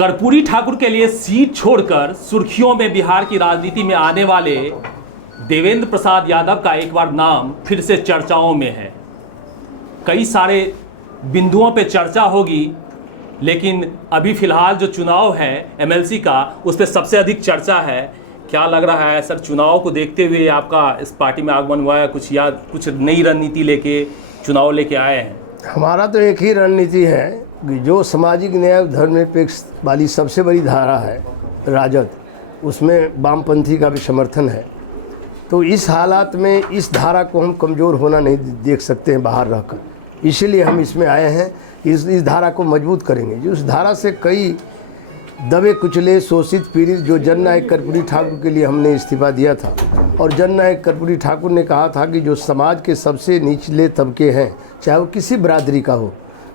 कर्पूरी ठाकुर के लिए सीट छोड़कर सुर्खियों में बिहार की राजनीति में आने वाले देवेंद्र प्रसाद यादव का एक बार नाम फिर से चर्चाओं में है। कई सारे बिंदुओं पे चर्चा होगी, लेकिन अभी फिलहाल जो चुनाव है एमएलसी का, उस पर सबसे अधिक चर्चा है। क्या लग रहा है सर, चुनाव को देखते हुए आपका इस पार्टी में आगमन हुआ है कुछ, या कुछ नई रणनीति लेके चुनाव लेके आए हैं? हमारा तो एक ही रणनीति है कि जो सामाजिक न्याय धर्मनिरपेक्ष वाली सबसे बड़ी धारा है राजद, उसमें वामपंथी का भी समर्थन है। तो इस हालात में इस धारा को हम कमज़ोर होना नहीं देख सकते हैं बाहर रहकर, इसीलिए हम इसमें आए हैं। इस धारा को मजबूत करेंगे। जो उस धारा से कई दबे कुचले शोषित पीड़ित, जो जननायक कर्पूरी ठाकुर के लिए हमने इस्तीफा दिया था, और जननायक कर्पूरी ठाकुर ने कहा था कि जो समाज के सबसे निचले तबके हैं, चाहे वो किसी बरादरी का हो,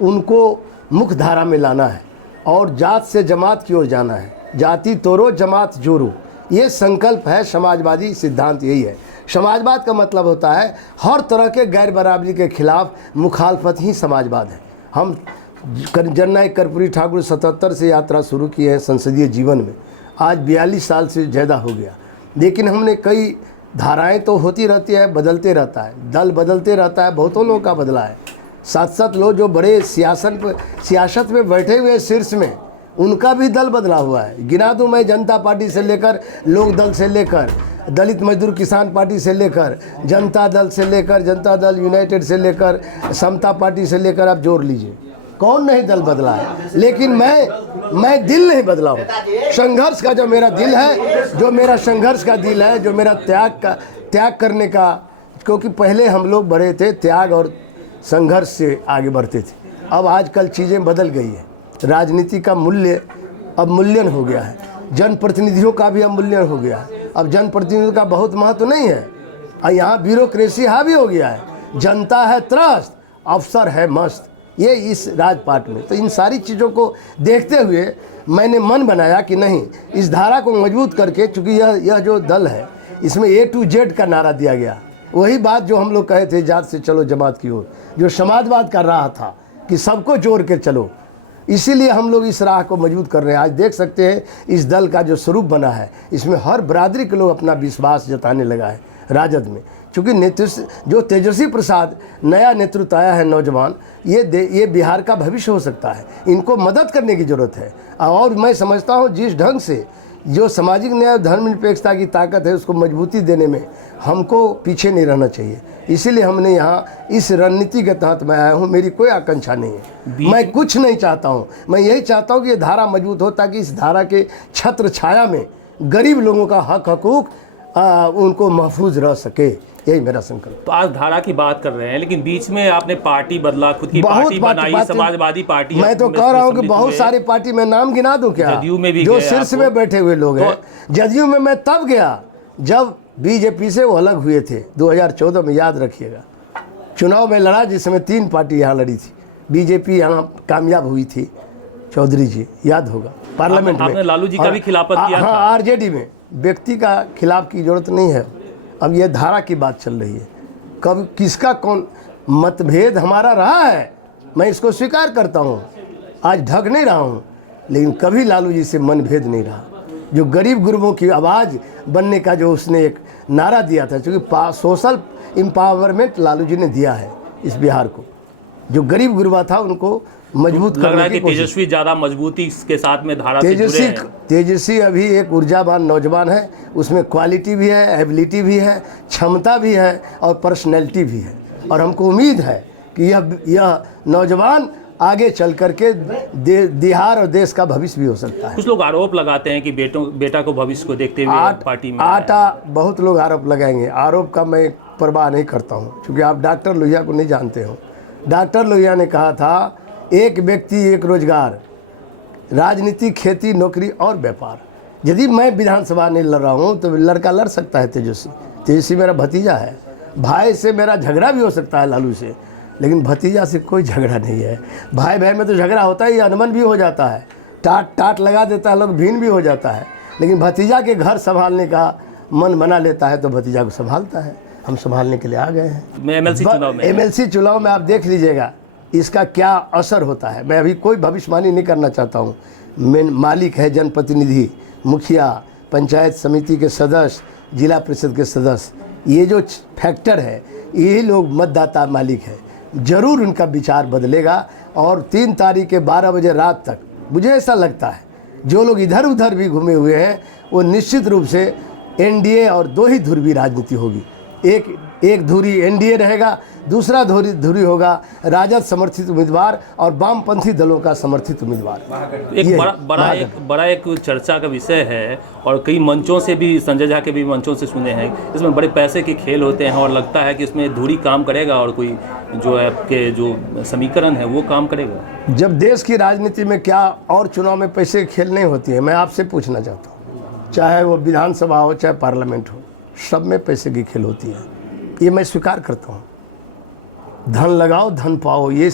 उनको मुख्य धारा में लाना है और जात से जमात की ओर जाना है। जाति तोड़ो जमात जोड़ो, ये संकल्प है। समाजवादी सिद्धांत यही है। समाजवाद का मतलब होता है हर तरह के गैर बराबरी के खिलाफ मुखालफत ही समाजवाद है। हम जननायक कर्पूरी ठाकुर 77 से यात्रा शुरू की है संसदीय जीवन में, आज 42 साल से ज़्यादा हो गया। लेकिन हमने कई धाराएं तो होती रहती है, बदलते रहता है, दल बदलते रहता है, बहुतों लोगों का बदला है। 7-7 लोग जो बड़े सियासत में बैठे हुए शीर्ष में, उनका भी दल बदला हुआ है। गिना दूँ मैं, जनता पार्टी से लेकर लोक दल से लेकर दलित मजदूर किसान पार्टी से लेकर जनता दल से लेकर जनता दल यूनाइटेड से लेकर समता पार्टी से लेकर, आप जोड़ लीजिए कौन नहीं दल बदला है। लेकिन मैं दिल नहीं बदला हूँ। संघर्ष का जो मेरा दिल है, जो मेरा संघर्ष का दिल है, जो मेरा त्याग करने का, क्योंकि पहले हम लोग बड़े थे, त्याग और संघर्ष से आगे बढ़ते थे। अब आजकल चीज़ें बदल गई है। राजनीति का मूल्य अब मूल्यन हो गया है, जनप्रतिनिधियों का भी अब मूल्यन हो गया है। अब जनप्रतिनिधियों का बहुत महत्व नहीं है, और यहाँ ब्यूरोक्रेसी हावी हो गया है। जनता है त्रस्त, अफसर है मस्त, ये इस राजपाट में। तो इन सारी चीज़ों को देखते हुए मैंने मन बनाया कि नहीं, इस धारा को मजबूत करके, चूँकि यह जो दल है इसमें A to Z का नारा दिया गया। वही बात जो हम लोग कहे थे, जात से चलो जमात की ओर, जो समाजवाद कर रहा था कि सबको जोड़ के चलो, इसीलिए हम लोग इस राह को मजबूत कर रहे हैं। आज देख सकते हैं इस दल का जो स्वरूप बना है, इसमें हर बरादरी के लोग अपना विश्वास जताने लगा है राजद में। चूँकि नेतृत्व जो तेजस्वी प्रसाद नया नेतृत्व आया है, नौजवान, ये बिहार का भविष्य हो सकता है। इनको मदद करने की ज़रूरत है। और मैं समझता हूँ जिस ढंग से जो सामाजिक न्याय धर्मनिरपेक्षता की ताकत है, उसको मजबूती देने में हमको पीछे नहीं रहना चाहिए। इसीलिए हमने यहाँ इस रणनीति के तहत मैं आया हूँ। मेरी कोई आकांक्षा नहीं है, मैं कुछ नहीं चाहता हूँ। मैं यही चाहता हूँ कि ये धारा मजबूत हो, ताकि इस धारा के छत्र छाया में गरीब लोगों का हक हकूक उनको महफूज रह सके, यही मेरा संकल्प। तो आज धारा की बात कर रहे हैं, लेकिन बीच में आपने पार्टी बदला, खुद की पार्टी बनाई, समाजवादी पार्टी। मैं तो कह रहा हूँ कि बहुत सारी पार्टी में नाम गिना दूं क्या, जदयू में भी जो शीर्ष में बैठे हुए लोग हैं। जदयू में मैं तब गया जब बीजेपी से वो अलग हुए थे 2014 में, याद रखिएगा। चुनाव में लड़ा जिसमें 3 पार्टी यहाँ लड़ी थी। बीजेपी यहाँ कामयाब हुई थी, चौधरी जी याद होगा, पार्लियामेंट में। लालू जी का भी खिलाफत किया था। हाँ, आरजेडी में। व्यक्ति का खिलाफ की जरूरत नहीं है। अब ये धारा की बात चल रही है, कब किसका कौन मतभेद हमारा रहा है, मैं इसको स्वीकार करता हूँ, आज ढक नहीं रहा हूँ। लेकिन कभी लालू जी से मनभेद नहीं रहा। जो गरीब गुरबों की आवाज़ बनने का जो उसने एक नारा दिया था, क्योंकि सोशल एम्पावरमेंट लालू जी ने दिया है इस बिहार को। जो गरीब गुरबा था उनको मजबूत करने की कोशिश। तेजस्वी ज़्यादा मजबूती के साथ में धारा से जुड़े हैं। तेजस्वी अभी एक ऊर्जावान नौजवान है, उसमें क्वालिटी भी है, एबिलिटी भी है, क्षमता भी है और पर्सनैलिटी भी है। और हमको उम्मीद है कि यह नौजवान आगे चल करके बिहार और देश का भविष्य भी हो सकता है। कुछ लोग आरोप लगाते हैं कि बेटा को भविष्य को देखते हुए पार्टी में बहुत लोग आरोप लगाएंगे। आरोप का मैं परवाह नहीं करता हूँ, क्योंकि आप डॉक्टर लोहिया को नहीं जानते हो। डॉक्टर लोहिया ने कहा था, एक व्यक्ति एक रोजगार, राजनीति, खेती, नौकरी और व्यापार। यदि मैं विधानसभा नहीं लड़ रहा हूँ तो लड़का लड़ सकता है। तेजस्वी मेरा भतीजा है। भाई से मेरा झगड़ा भी हो सकता है लालू से, लेकिन भतीजा से कोई झगड़ा नहीं है। भाई भाई में तो झगड़ा होता है, अनबन भी हो जाता है, टाट लगा देता है लोग, भीन भी हो जाता है। लेकिन भतीजा के घर संभालने का मन बना लेता है तो भतीजा को संभालता है। हम संभालने के लिए आ गए हैं। एमएलसी चुनाव में आप देख लीजिएगा, इसका क्या असर होता है। मैं अभी कोई भविष्यवाणी नहीं करना चाहता हूँ। मेन मालिक है जनप्रतिनिधि, मुखिया, पंचायत समिति के सदस्य, जिला परिषद के सदस्य, ये जो फैक्टर है यही लोग मतदाता मालिक है। ज़रूर उनका विचार बदलेगा और 3 तारीख के 12 बजे रात तक मुझे ऐसा लगता है जो लोग इधर उधर भी घूमे हुए हैं वो निश्चित रूप से एनडीए और 2 ही ध्रुवीय राजनीति होगी। एक धुरी एनडीए रहेगा, दूसरा धुरी होगा राजद समर्थित उम्मीदवार और वामपंथी दलों का समर्थित उम्मीदवार। एक बड़ा एक चर्चा का विषय है और कई मंचों से भी, संजय झा के भी मंचों से सुने हैं, इसमें बड़े पैसे के खेल होते हैं और लगता है कि इसमें धुरी काम करेगा और कोई जो आपके जो समीकरण है वो काम करेगा। जब देश की राजनीति में क्या और चुनाव में पैसे के खेल नहीं होती है, मैं आपसे पूछना चाहता हूँ, चाहे वो विधानसभा हो चाहे पार्लियामेंट हो, सब में पैसे की खेल होती है। ये मैं स्वीकार करता हूँ। धन लगाओ धन पाओ, ये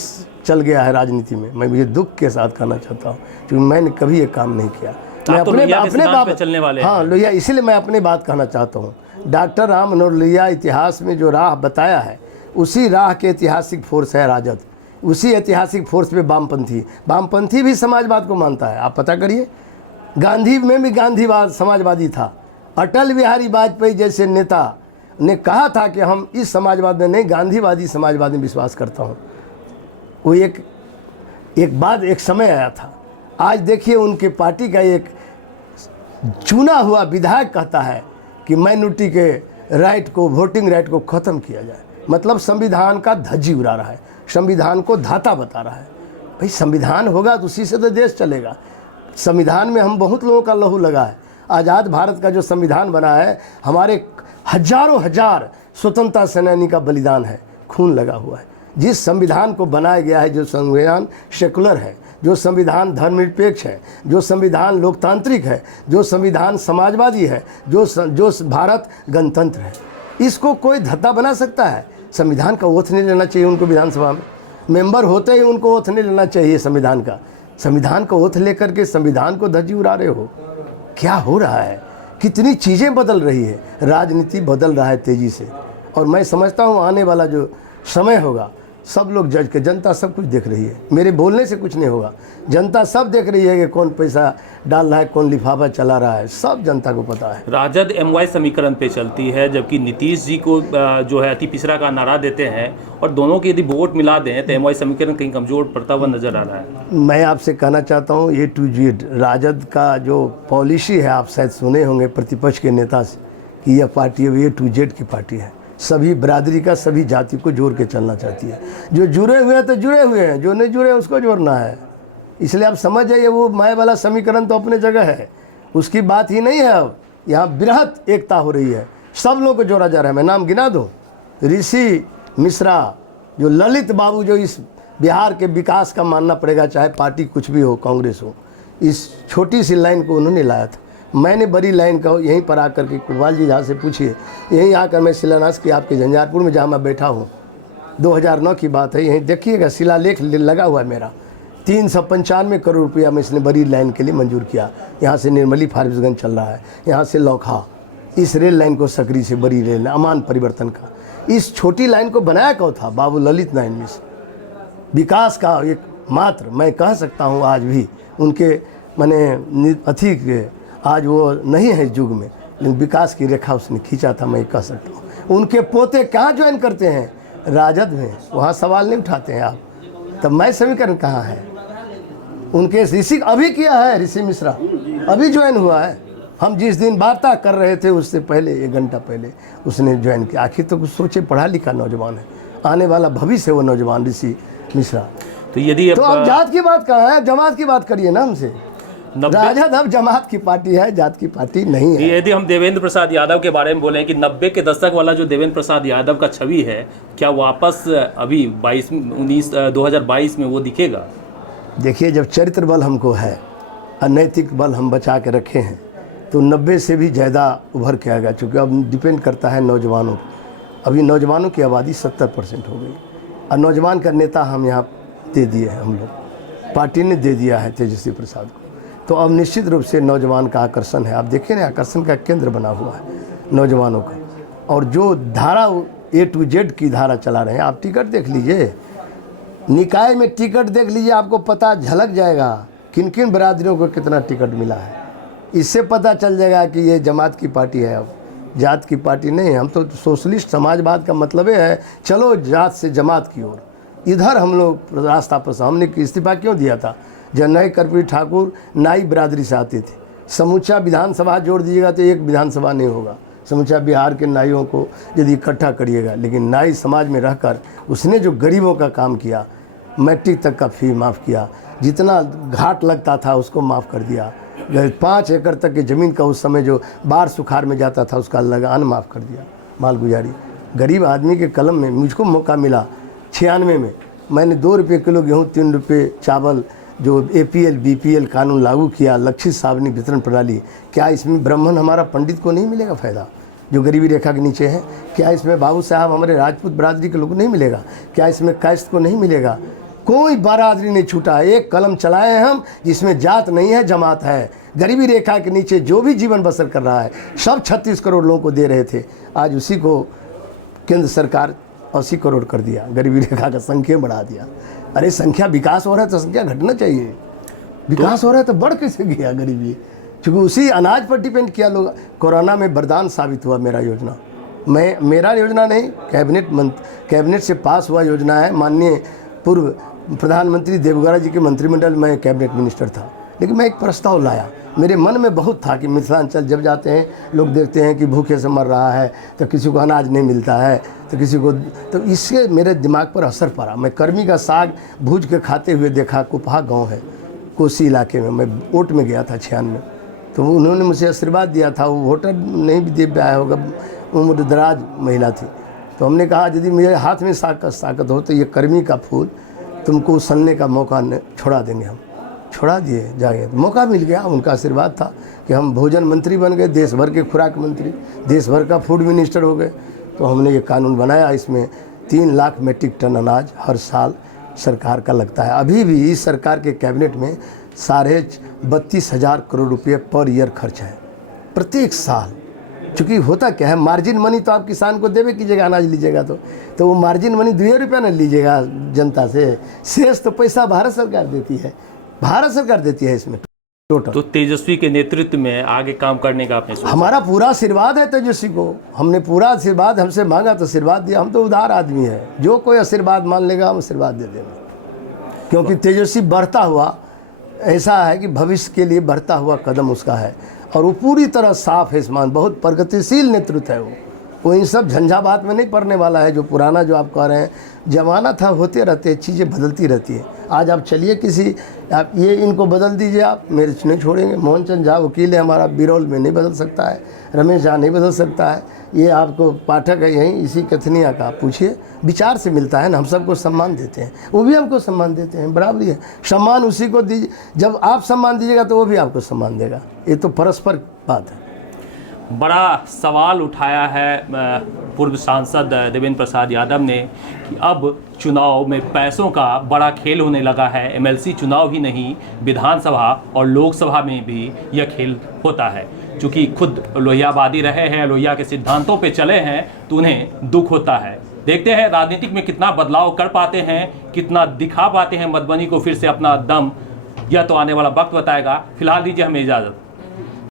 चल गया है राजनीति में। मैं मुझे दुख के साथ कहना चाहता हूँ क्योंकि मैंने कभी ये काम नहीं किया। मैं अपने बात चलने वाले, हाँ लोहिया, इसीलिए मैं अपनी बात कहना चाहता हूँ। डॉक्टर राम मनोहर लोहिया इतिहास में जो राह बताया है उसी राह के ऐतिहासिक फोर्स है राजद। उसी ऐतिहासिक फोर्स पे वामपंथी भी समाजवाद को मानता है। आप पता करिए, गांधी में भी गांधीवाद समाजवादी था। अटल बिहारी वाजपेयी जैसे नेता ने कहा था कि हम इस समाजवाद में नहीं, गांधीवादी समाजवाद में विश्वास करता हूँ। वो एक समय आया था। आज देखिए उनके पार्टी का एक चुना हुआ विधायक कहता है कि माइनॉरिटी के राइट को, वोटिंग राइट को ख़त्म किया जाए। मतलब संविधान का धज्जी उड़ा रहा है, संविधान को धाता बता रहा है। भाई संविधान होगा तो उसी से तो देश चलेगा। संविधान में हम बहुत लोगों का लहू लगा है। आज़ाद भारत का जो संविधान बना है, हमारे हजारों हजार स्वतंत्रता सेनानी का बलिदान है, खून लगा हुआ है। जिस संविधान को बनाया गया है, जो संविधान सेकुलर है, जो संविधान धर्मनिरपेक्ष है, जो संविधान लोकतांत्रिक है, जो संविधान समाजवादी है, जो भारत गणतंत्र है, इसको कोई धत्ता बना सकता है? संविधान का ओथ नहीं लेना चाहिए उनको। विधानसभा में मेंबर होते ही उनको ओथ नहीं लेना चाहिए संविधान का। संविधान का ओथ लेकर के संविधान को धज्जी उड़ा रहे हो। क्या हो रहा है? कितनी चीज़ें बदल रही है, राजनीति बदल रहा है तेज़ी से। और मैं समझता हूँ आने वाला जो समय होगा, सब लोग जज के, जनता सब कुछ देख रही है। मेरे बोलने से कुछ नहीं होगा, जनता सब देख रही है कि कौन पैसा डाल रहा है, कौन लिफाफा चला रहा है, सब जनता को पता है। राजद MY समीकरण पे चलती है, जबकि नीतीश जी को जो है अति पिछड़ा का नारा देते हैं और दोनों के यदि वोट मिला दें तो MY समीकरण कहीं कमज़ोर पड़ता हुआ नजर आ रहा है। मैं आपसे कहना चाहता हूँ A to Z राजद का जो पॉलिसी है, आप शायद सुने होंगे प्रतिपक्ष के नेता से कि यह पार्टी A to Z की पार्टी है। सभी बरादरी का, सभी जाति को जोड़ के चलना चाहती है। जो जुड़े हुए हैं तो जुड़े हुए हैं, जो नहीं जुड़े उसको जोड़ना है। इसलिए आप समझ जाइए, वो माय वाला समीकरण तो अपने जगह है, उसकी बात ही नहीं है। अब यहाँ बृहत एकता हो रही है, सब लोग को जोड़ा जा रहा है। मैं नाम गिना दूँ, ऋषि मिश्रा, जो ललित बाबू, जो इस बिहार के विकास का मानना पड़ेगा, चाहे पार्टी कुछ भी हो, कांग्रेस हो, इस छोटी सी लाइन को उन्होंने लाया था। मैंने बड़ी लाइन का यहीं पर आकर के, कुमार जी जहाँ से पूछिए, यहीं आकर मैं शिलान्यास किया आपके झंझारपुर में जहाँ मैं बैठा हूँ। 2009 की बात है, यहीं देखिएगा शिलालेख लगा हुआ है मेरा। 395 करोड़ रुपया में इसने बड़ी लाइन के लिए मंजूर किया। यहाँ से निर्मली फारबिसगंज चल रहा है, यहाँ से लौखा, इस रेल लाइन को सकरी से बड़ी रेल अमान परिवर्तन का। इस छोटी लाइन को बनाया कौन था? बाबू ललित नारायण मिश्र। विकास का एक मात्र मैं कह सकता हूँ, आज भी उनके मैंने अधिक, आज वो नहीं है इस युग में, लेकिन विकास की रेखा उसने खींचा था, मैं कह सकता हूँ। उनके पोते कहाँ ज्वाइन करते हैं? राजद में। वहाँ सवाल नहीं उठाते हैं आप। तब मैं समीकरण कहाँ है? उनके ऋषि अभी किया है, ऋषि मिश्रा अभी ज्वाइन हुआ है। हम जिस दिन वार्ता कर रहे थे उससे पहले, 1 घंटा पहले उसने ज्वाइन किया। आखिर तो कुछ सोचे, पढ़ा लिखा नौजवान है, आने वाला भविष्य है वो नौजवान ऋषि मिश्रा। तो यदि अब जात की बात कहाँ है? जमात की बात करिए ना हमसे। राजद अब जमात की पार्टी है, जात की पार्टी नहीं है। यदि हम देवेंद्र प्रसाद यादव के बारे में बोलें कि 90 के दशक वाला जो देवेंद्र प्रसाद यादव का छवि है, क्या वापस अभी 2022 में वो दिखेगा? देखिए, जब चरित्र बल हमको है, अनैतिक बल हम बचा के रखे हैं, तो 90 से भी ज़्यादा उभर के आएगा। चूँकि अब डिपेंड करता है नौजवानों पर। अभी नौजवानों की आबादी 70% हो गई और नौजवान का नेता हम यहाँ दे दिए हैं, हम लोग पार्टी ने दे दिया है तेजस्वी प्रसाद को। तो अब निश्चित रूप से नौजवान का आकर्षण है। आप देखिए ना, आकर्षण का केंद्र बना हुआ है नौजवानों का। और जो धारा A to Z की धारा चला रहे हैं, आप टिकट देख लीजिए, निकाय में टिकट देख लीजिए, आपको पता झलक जाएगा किन किन बरादरियों को कितना टिकट मिला है। इससे पता चल जाएगा कि ये जमात की पार्टी है, अब जात की पार्टी नहीं है। हम तो सोशलिस्ट समाजवाद का मतलब है चलो जात से जमात की ओर। इधर हम लोग रास्ता पर हमने इस्तीफा क्यों दिया था? जनरल कर्पूरी ठाकुर नाई बरादरी से आते थे। समूचा विधानसभा जोड़ दीजिएगा तो एक विधानसभा नहीं होगा। समूचा बिहार के नाइयों को यदि इकट्ठा करिएगा, लेकिन नाई समाज में रहकर उसने जो गरीबों का काम किया, मैट्रिक तक का फी माफ़ किया, जितना घाट लगता था उसको माफ़ कर दिया, 5 एकड़ तक की ज़मीन का उस समय जो बाढ़ सुखाड़ में जाता था उसका लगान माफ़ कर दिया, मालगुजारी। गरीब आदमी के कलम में मुझको मौका मिला 96 में, मैंने 2 रुपये किलो गेहूँ, 3 रुपये चावल, जो APL BPL कानून लागू किया, लक्षित सावनी वितरण प्रणाली। क्या इसमें ब्राह्मण हमारा पंडित को नहीं मिलेगा फ़ायदा जो गरीबी रेखा के नीचे है? क्या इसमें बाबू साहब हमारे राजपूत बरादरी के लोग को नहीं मिलेगा? क्या इसमें कैस्ट को नहीं मिलेगा? कोई बरादरी नहीं छूटा। एक कलम चलाए हैं हम जिसमें जात नहीं है, जमात है। गरीबी रेखा के नीचे जो भी जीवन बसर कर रहा है सब 36 करोड़ लोगों को दे रहे थे, आज उसी को केंद्र सरकार 80 करोड़ कर दिया, गरीबी रेखा का संख्या बढ़ा दिया। अरे संख्या विकास हो रहा है तो संख्या घटना चाहिए। विकास हो रहा है तो बढ़ कैसे गया गरीबी? क्योंकि उसी अनाज पर डिपेंड किया लोग। कोरोना में वरदान साबित हुआ मेरा योजना। मेरा योजना नहीं, कैबिनेट से पास हुआ योजना है। माननीय पूर्व प्रधानमंत्री देवगौड़ा जी के मंत्रिमंडल में कैबिनेट मिनिस्टर था, लेकिन मैं एक प्रस्ताव लाया। मेरे मन में बहुत था कि मिथिलांचल जब जाते हैं लोग देखते हैं कि भूखे से मर रहा है, तो किसी को अनाज नहीं मिलता है, तो किसी को, तो इससे मेरे दिमाग पर असर पड़ा। मैं कर्मी का साग भूज के खाते हुए देखा। कुपहा गांव है कोसी इलाके में, मैं वोट में गया था 96 में, तो उन्होंने मुझे आशीर्वाद दिया था। वो वोटर नहीं भी दे पाया होगा, उम्र दराज महिला थी। तो हमने कहा यदि मेरे हाथ में ताकत हो तो ये कर्मी का फूल तुमको उछलने का मौका छोड़ा देंगे। हम छोड़ा दिए, जाके मौका मिल गया। उनका आशीर्वाद था कि हम भोजन मंत्री बन गए, देश भर के खुराक मंत्री, देश भर का फूड मिनिस्टर हो गए। तो हमने ये कानून बनाया, इसमें 3 लाख मीट्रिक टन अनाज हर साल सरकार का लगता है। अभी भी इस सरकार के कैबिनेट में 32,500 करोड़ रुपये पर ईयर खर्च है प्रत्येक साल। चूँकि होता क्या है, मार्जिन मनी तो आप किसान को देवे कीजिएगा, अनाज लीजिएगा तो वो मार्जिन मनी 2 रुपया न लीजिएगा जनता से, शेष तो पैसा भारत सरकार देती है, भारत सरकार देती है इसमें टोटल। तो तेजस्वी के नेतृत्व में आगे काम करने का आपने सोचा? हमारा पूरा आशीर्वाद है तेजस्वी को। हमने पूरा आशीर्वाद, हमसे मांगा तो आशीर्वाद दिया। हम तो उदार आदमी है, जो कोई आशीर्वाद मान लेगा हम आशीर्वाद दे देंगे। क्योंकि तेजस्वी बढ़ता हुआ, ऐसा है कि भविष्य के लिए बढ़ता हुआ कदम उसका है, और वो पूरी तरह साफ है ईमान, बहुत प्रगतिशील नेतृत्व है वो इन सब झंझावात में नहीं पड़ने वाला है। जो पुराना जो आप कह रहे हैं जमाना था, होते रहते हैं, चीज़ें बदलती रहती है। आज आप चलिए किसी, आप ये इनको बदल दीजिए, आप मेरे नहीं छोड़ेंगे। मोहन चंद झा वकील है हमारा, बिरौल में नहीं बदल सकता है, रमेश झा नहीं बदल सकता है, ये आपको पाठक है यहीं इसी कथनिया का, पूछिए। विचार से मिलता है ना, हम सबको सम्मान देते हैं, वो भी हमको सम्मान देते हैं, बराबरी है। सम्मान उसी को दीजिए, जब आप सम्मान दीजिएगा तो वो भी आपको सम्मान देगा। ये तो परस्पर बात है। बड़ा सवाल उठाया है पूर्व सांसद देवेंद्र प्रसाद यादव ने कि अब चुनाव में पैसों का बड़ा खेल होने लगा है। MLC चुनाव ही नहीं, विधानसभा और लोकसभा में भी यह खेल होता है। चूँकि खुद लोहियावादी रहे हैं, लोहिया के सिद्धांतों पे चले हैं, तो उन्हें दुख होता है। देखते हैं राजनीतिक में कितना बदलाव कर पाते हैं, कितना दिखा पाते हैं मधुबनी को फिर से अपना दम, यह तो आने वाला वक्त बताएगा। फिलहाल दीजिए हमें इजाज़त।